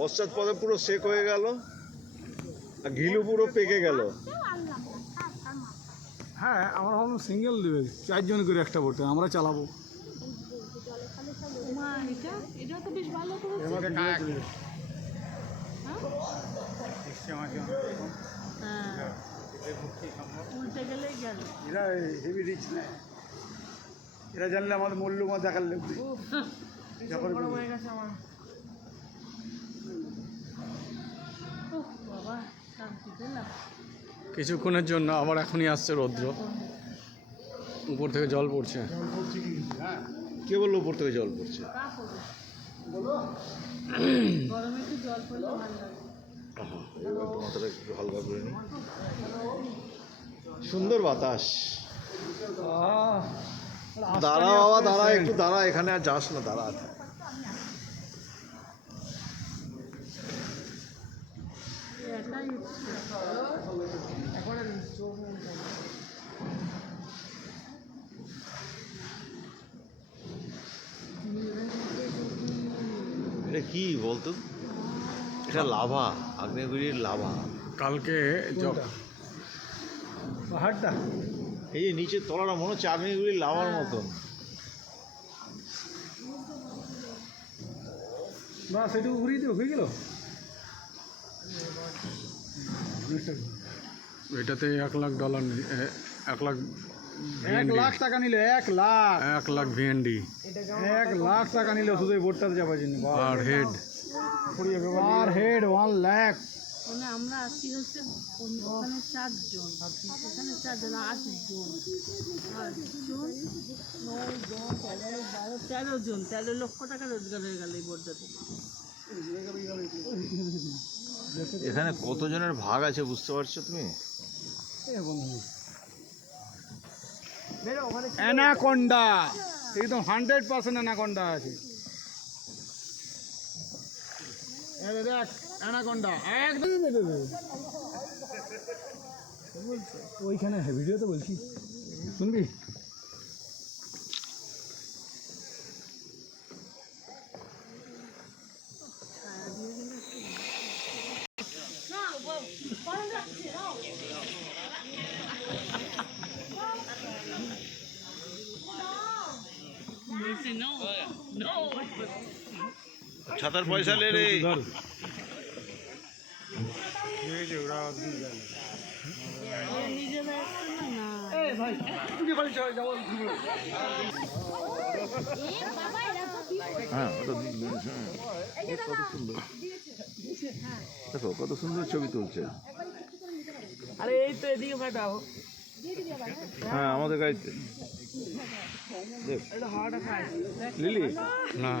পশ্চাৎপদে পুরো সেক হয়ে গেল আর ঘিলু পুরো পেকে গেল। হ্যাঁ, আমরা ভাবলাম সিঙ্গেল দেবে, 4 জন করে একটা বোটে আমরা চালাবো। এটা তো বেশ ভালো উল্টে গেলেই গেল। এরা হেভি রিচ নেয়, এরা জানলে আমাদের মূল্য মা দেখার লাগবে। যখন হয়ে গেছে আমার বাবা, শান্তি পেলাম কিছুক্ষণের জন্য। আবার এখনই আসছে রৌদ্র, উপর থেকে জল পড়ছে। কে বললো উপর থেকে জল পড়ছে? গরমে একটু জল পড়লে ভালো লাগে। এবার মাথাটা একটু হালকা করে নি। সুন্দর বাতাস। দাঁড়া বাবা, দাঁড়া একটু দাঁড়া, এখানে আর যাস না, দাঁড়া। এটাই এটা কি বলতো? এটা লাভা, আগ্নেয়গিরির লাভা। কালকে পাহাড়টা এই যে নিচের তলাটা মনে হচ্ছে আগ্নেয়গিরির লাভার মতন। বা সেটু ঘুরিয়ে দিও, হয়ে গেল। এটাতে $1 লাখ, 1 লাখ 1 লাখ টাকা নিল, 1 লাখ, 1 লাখ ভিএনডি 1 লাখ টাকা নিল শুধু এই বোটটাতে যাবার জন্য। Per head. Per head 1 lakh. মানে আমরা আসছি হচ্ছে ওখানে 4 জন, এখানে 4 জন, 8 জন, 13 জন, 13 লক্ষ টাকা রোজগার হয়ে গেল এই বোর্ডটাতে। এখানে কতজনের ভাগ আছে বুঝতে পারছো তুমি? অ্যানাকোন্ডা, একদম 100% অ্যানাকোন্ডা আছে। দেখ অ্যানাকোন্ডা একদম বেঁধে দেবে ওইখানে। ভিডিও তো বলছি, শুনবি? ছাতার পয়সা লে রে। হ্যাঁ, কত সুন্দর, দেখো কত সুন্দর ছবি তুলছে। আরে এই তো এদিকে পাঠাও। হ্যাঁ, আমাদের গাড়িতে লিলি না,